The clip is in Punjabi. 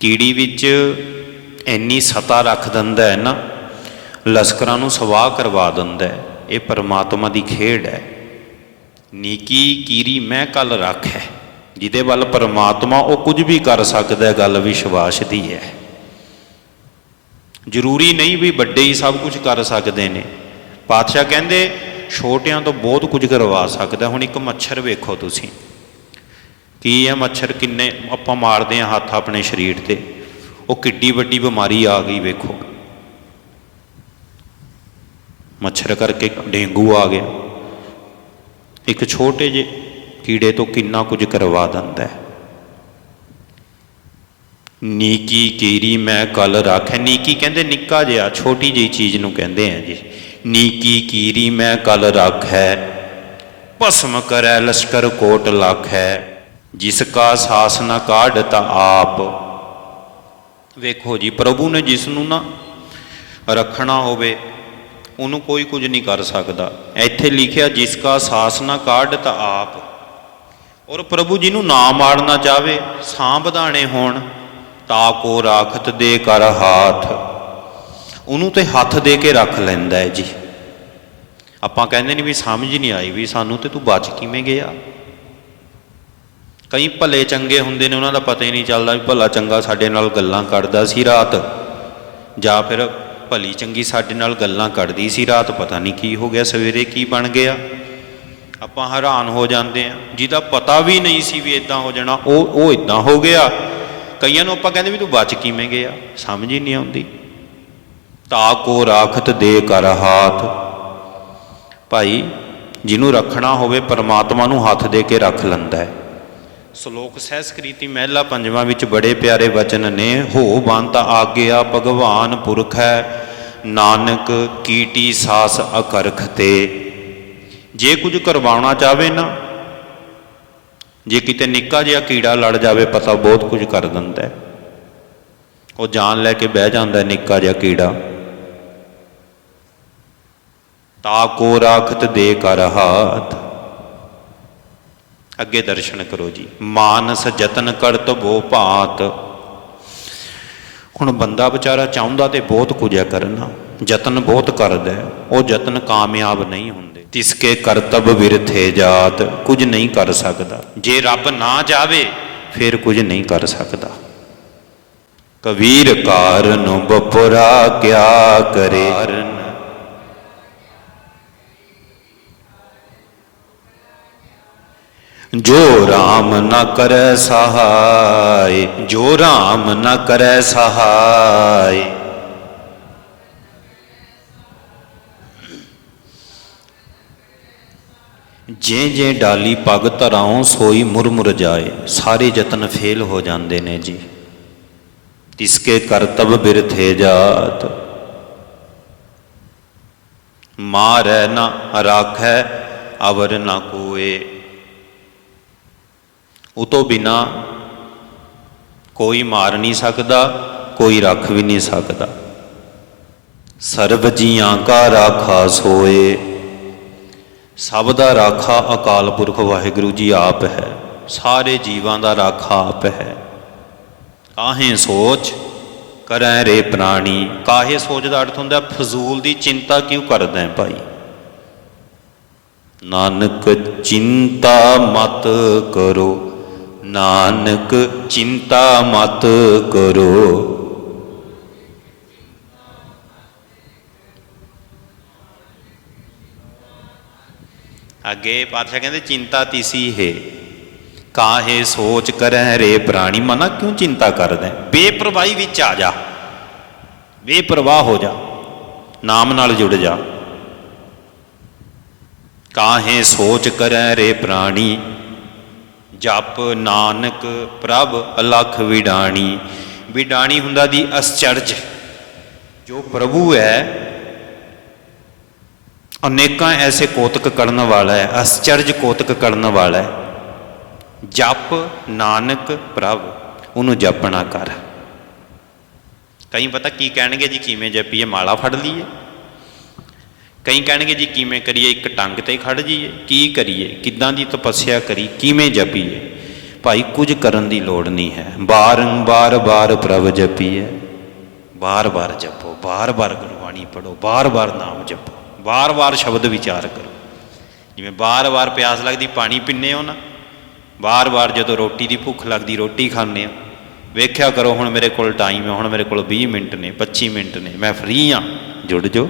ਕੀੜੀ ਵਿੱਚ ਇੰਨੀ ਸਤਾ ਰੱਖ ਦਿੰਦਾ ਹੈ ਨਾ, ਲਸ਼ਕਰਾਂ ਨੂੰ ਸਵਾਹ ਕਰਵਾ ਦਿੰਦਾ ਹੈ, ਇਹ ਪਰਮਾਤਮਾ ਦੀ ਖੇਡ ਹੈ। ਨੀਕੀ ਕੀਰੀ ਮੈਂ ਕੱਲ ਰੱਖ ਹੈ ਜਿਹਦੇ ਵੱਲ ਪਰਮਾਤਮਾ ਉਹ ਕੁਝ ਵੀ ਕਰ ਸਕਦਾ ਹੈ, ਗੱਲ ਵਿਸ਼ਵਾਸ ਦੀ ਹੈ। ਜ਼ਰੂਰੀ ਨਹੀਂ ਵੀ ਵੱਡੇ ਹੀ ਸਭ ਕੁਝ ਕਰ ਸਕਦੇ ਨੇ। ਪਾਤਸ਼ਾਹ ਕਹਿੰਦੇ, ਛੋਟਿਆਂ ਤੋਂ ਬਹੁਤ ਕੁਝ ਕਰਵਾ ਸਕਦਾ, ਹੁਣ ਇੱਕ ਮੱਛਰ ਵੇਖੋ ਤੁਸੀਂ। ਕੀ ਹੈ ਮੱਛਰ ਕਿੰਨੇ ਆਪਾਂ ਮਾਰਦੇ ਹਾਂ ਹੱਥ ਆਪਣੇ ਸਰੀਰ ਤੇ? ਉਹ ਕਿੱਡੀ ਵੱਡੀ ਬਿਮਾਰੀ ਆ ਗਈ ਵੇਖੋ। ਮੱਛਰ ਕਰਕੇ ਡੇਂਗੂ ਆ ਗਿਆ। ਇੱਕ ਛੋਟੇ ਜਿਹੇ ਕੀੜੇ ਤੋਂ ਕਿੰਨਾ ਕੁਝ ਕਰਵਾ ਦਿੰਦਾ ਹੈ। ਨੀਕੀ ਕੀਰੀ, ਮੈਂ ਕੱਲ ਰੱਖੈ ਨੀਕੀ ਕਹਿੰਦੇ ਨਿੱਕਾ ਜਿਹਾ, ਛੋਟੀ ਜਿਹੀ ਚੀਜ਼ ਨੂੰ ਕਹਿੰਦੇ ਆ ਜੀ। ਨੀਕੀ ਕੀਰੀ, ਮੈਂ ਕੱਲ ਹੈ ਭਸਮ ਕਰੈ ਲਸ਼ਕਰ ਕੋਟ ਲੱਖ ਹੈ ਜਿਸ ਕਾ ਸਾਸ ਨਾ ਕਾਢ ਤਾ ਆਪ। ਵੇਖੋ ਜੀ, ਪ੍ਰਭੂ ਨੇ ਜਿਸ ਨੂੰ ਨਾ ਰੱਖਣਾ ਹੋਵੇ, ਉਹਨੂੰ ਕੋਈ ਕੁਝ ਨਹੀਂ ਕਰ ਸਕਦਾ। ਇੱਥੇ ਲਿਖਿਆ, ਜਿਸ ਕਾ ਸਾਸ ਨਾ ਕਾਢ ਤਾ ਆਪ। ਔਰ ਪ੍ਰਭੂ ਜੀ ਨੂੰ ਨਾ ਮਾਰਨਾ ਚਾਵੇ ਸਾਂਭਦਾਣੇ ਹੋਣ, ਤਾ ਕੋ ਰਾਖਤ ਦੇ ਕਰ ਹਾਥ। ਉਹਨੂੰ ਤੇ ਹੱਥ ਦੇ ਕੇ ਰੱਖ ਲੈਂਦਾ ਹੈ ਜੀ। ਆਪਾਂ ਕਹਿੰਦੇ ਨਹੀਂ ਵੀ ਸਮਝ ਨਹੀਂ ਆਈ ਵੀ ਸਾਨੂੰ ਤੇ ਤੂੰ ਬਚ ਕਿਵੇਂ ਗਿਆ? ਕਈ ਭਲੇ ਚੰਗੇ ਹੁੰਦੇ ਨੇ, ਉਹਨਾਂ ਦਾ ਪਤਾ ਹੀ ਨਹੀਂ ਚੱਲਦਾ ਵੀ ਭਲਾ ਚੰਗਾ ਸਾਡੇ ਨਾਲ ਗੱਲਾਂ ਕਰਦਾ ਸੀ ਰਾਤ। ਜਾਂ ਫਿਰ ਭਲੀ ਚੰਗੀ ਸਾਡੇ ਨਾਲ ਗੱਲਾਂ ਕਰਦੀ ਸੀ ਰਾਤ, ਪਤਾ ਨਹੀਂ ਕੀ ਹੋ ਗਿਆ, ਸਵੇਰੇ ਕੀ ਬਣ ਗਿਆ। ਆਪਾਂ ਹੈਰਾਨ ਹੋ ਜਾਂਦੇ ਆ ਜਿਹਦਾ ਪਤਾ ਵੀ ਨਹੀਂ ਸੀ ਵੀ ਇਦਾਂ ਹੋ ਜਾਣਾ, ਉਹ ਉਹ ਇਦਾਂ ਹੋ ਗਿਆ। ਕਈਆਂ ਨੂੰ ਆਪਾਂ ਕਹਿੰਦੇ ਵੀ ਤੂੰ ਬਚ ਕਿਵੇਂ ਗਿਆ? ਸਮਝ ਹੀ ਨਹੀਂ ਆਉਂਦੀ। ਤਾ ਕੋ ਰਾਖਤ ਦੇ ਕਰ ਹਾਥ। ਭਾਈ, ਜਿਹਨੂੰ ਰੱਖਣਾ ਹੋਵੇ, ਪਰਮਾਤਮਾ ਨੂੰ ਹੱਥ ਦੇ ਕੇ ਰੱਖ ਲੈਂਦਾ ਹੈ। ਸ਼ਲੋਕ ਸਹਿਸਕ੍ਰਿਤੀ ਮਹਿਲਾ ਪੰਜਵਾਂ ਵਿੱਚ ਬੜੇ ਪਿਆਰੇ ਵਚਨ ਨੇ, ਹੋ ਬੰਤ ਆਗਿਆ ਭਗਵਾਨ ਪੁਰਖ ਹੈ, ਨਾਨਕ ਕੀਟੀ ਸਾਸ ਅਕਰਖ ਤੇ। ਜੇ ਕੁਝ ਕਰਵਾਉਣਾ ਚਾਹਵੇ ਨਾ, ਜੇ ਕਿਤੇ ਨਿੱਕਾ ਜਿਹਾ ਕੀੜਾ ਲੜ ਜਾਵੇ ਪਤਾ ਬਹੁਤ ਕੁਝ ਕਰ ਦਿੰਦਾ ਹੈ। ਉਹ ਜਾਨ ਲੈ ਕੇ ਬਹਿ ਜਾਂਦਾ ਨਿੱਕਾ ਜਿਹਾ ਕੀੜਾ। ਤਾ ਕੋ ਰਾਖਤ ਦੇ ਕਰ ਹਾਥ ਅੱਗੇ ਦਰਸ਼ਨ ਕਰੋ ਜੀ। ਮਾਨਸ ਯਤਨ ਕਰਤ ਬੋ ਭਾਤ। ਹੁਣ ਬੰਦਾ ਵਿਚਾਰਾ ਚਾਹੁੰਦਾ ਤੇ ਬਹੁਤ ਕੁਝ ਹੈ ਕਰਨਾ ਯਤਨ ਬਹੁਤ ਕਰਦਾ ਉਹ ਯਤਨ ਕਾਮਯਾਬ ਨਹੀਂ ਹੁੰਦੇ। ਤਿਸਕੇ ਕਰਤਬ ਵਿਰਥੇ ਜਾਤ, ਕੁਝ ਨਹੀਂ ਕਰ ਸਕਦਾ। ਜੇ ਰੱਬ ਨਾ ਜਾਵੇ, ਫਿਰ ਕੁਝ ਨਹੀਂ ਕਰ ਸਕਦਾ। ਕਬੀਰ ਕਾਰਨ ਬਪੁਰਾ ਕਿਆ ਕਰੇ। ਜੋ RAM ਨਾ ਕਰੈ ਸਹਾਇ, ਜੋ RAM ਨ ਕਰੈ ਸਹਾਇ। ਜੇ ਜੇ ਡਾਲੀ ਪਗ ਧਰਾਉ, ਸੋਈ ਮੁਰਮੁਰ ਜਾਏ। ਸਾਰੇ ਯਤਨ ਫੇਲ ਹੋ ਜਾਂਦੇ ਨੇ ਜੀ। ਤਿਸਕੇ ਕਰਤਬ ਬਿਰਥੇ ਜਾਤ। ਮਾਰੈ ਨਾ, ਰਾਖੈ, ਅਵਰ ਨਾ ਕੋਏ। ਉਹ ਤੋਂ ਬਿਨਾ ਕੋਈ ਮਾਰ ਨਹੀਂ ਸਕਦਾ, ਕੋਈ ਰੱਖ ਵੀ ਨਹੀਂ ਸਕਦਾ। ਸਰਬ ਜੀਆਂ ਕਾ ਰਾਖਾ ਸੋਏ, ਸਭ ਦਾ ਰਾਖਾ ਅਕਾਲ ਪੁਰਖ ਵਾਹਿਗੁਰੂ ਜੀ ਆਪ ਹੈ, ਸਾਰੇ ਜੀਵਾਂ ਦਾ ਰਾਖਾ ਆਪ ਹੈ। ਕਾਹੇ ਸੋਚ, ਕਰੈ ਰੇ ਪ੍ਰਾਣੀ। ਕਾਹੇ ਸੋਚ ਦਾ ਅਰਥ ਹੁੰਦਾ, ਫਜ਼ੂਲ ਦੀ ਚਿੰਤਾ ਕਿਉਂ ਕਰਦਾ ਹੈ ਭਾਈ? ਨਾਨਕ ਚਿੰਤਾ ਮਤ ਕਰੋ। ਨਾਨਕ ਚਿੰਤਾ ਮਤ ਕਰੋ। ਅੱਗੇ ਪਾਤਸ਼ਾਹ ਕਹਿੰਦੇ, ਚਿੰਤਾ ਤਿਸੀ ਹੈ। ਕਾਹੇ ਸੋਚ ਕਰੈ ਰੇ ਪ੍ਰਾਣੀ। ਮਨਾ ਕਿਉਂ ਚਿੰਤਾ ਕਰਦਾ ਬੇਪਰਵਾਹੀ ਵਿੱਚ ਆ ਜਾ। ਬੇਪਰਵਾਹ ਹੋ ਜਾ। ਨਾਮ ਨਾਲ ਜੁੜ ਜਾ। ਕਾਹੇ ਸੋਚ ਕਰੈ ਰੇ ਪ੍ਰਾਣੀ। ਜਪ ਨਾਨਕ ਪ੍ਰਭ ਅਲਖ ਵਿਡਾਣੀ। ਵਿਡਾਣੀ ਹੁੰਦਾ ਦੀ ਅਸਚਰਜ, ਜੋ ਪ੍ਰਭੂ ਹੈ, ਅਨੇਕਾਂ ਐਸੇ ਕੋਤਕ ਕਰਨ ਵਾਲਾ ਹੈ, ਅਸਚਰਜ ਕੋਤਕ ਕਰਨ ਵਾਲਾ ਹੈ। ਜਪ ਨਾਨਕ ਪ੍ਰਭ, ਉਹਨੂੰ ਜਪਣਾ ਕਰ। ਕਈ ਪਤਾ ਕੀ ਕਹਿਣਗੇ ਜੀ, ਕਿਵੇਂ ਜਪੀਏ, ਮਾਲਾ ਫੜ ਲਈਏ। ਕਈ ਕਹਿਣਗੇ ਜੀ, ਕਿਵੇਂ ਕਰੀਏ, ਇੱਕ ਟੰਗ ਤੇ ਖੜ ਜਾਈਏ। ਕੀ ਕਰੀਏ? ਕਿੱਦਾਂ ਦੀ ਤਪੱਸਿਆ ਕਰੀ? ਕਿਵੇਂ ਜਪੀਏ? ਭਾਈ, ਕੁਝ ਕਰਨ ਦੀ ਲੋੜ ਨਹੀਂ ਹੈ। ਬਾਰੰਬਾਰ ਬਾਰ ਪ੍ਰਭ ਜਪੀਏ। ਬਾਰ-ਬਾਰ ਜਪੋ ਬਾਰ-ਬਾਰ ਗੁਰਬਾਣੀ ਪੜੋ ਬਾਰ-ਬਾਰ ਨਾਮ ਜਪੋ ਬਾਰ-ਬਾਰ ਸ਼ਬਦ ਵਿਚਾਰ ਕਰੋ। ਜਿਵੇਂ ਬਾਰ-ਬਾਰ ਪਿਆਸ ਲੱਗਦੀ, ਪਾਣੀ ਪੀਂਦੇ ਹੋ ਨਾ ਬਾਰ-ਬਾਰ ਜਦੋਂ ਰੋਟੀ ਦੀ ਭੁੱਖ ਲੱਗਦੀ, ਰੋਟੀ ਖਾਂਦੇ ਹੋ, ਵੇਖਿਆ ਕਰੋ, ਹੁਣ ਮੇਰੇ ਕੋਲ ਟਾਈਮ ਹੈ, ਹੁਣ ਮੇਰੇ ਕੋਲ 20 ਮਿੰਟ ਨੇ 25 ਮਿੰਟ ਨੇ, ਮੈਂ ਫ੍ਰੀ ਹਾਂ। ਜੁੜ ਜਾਓ।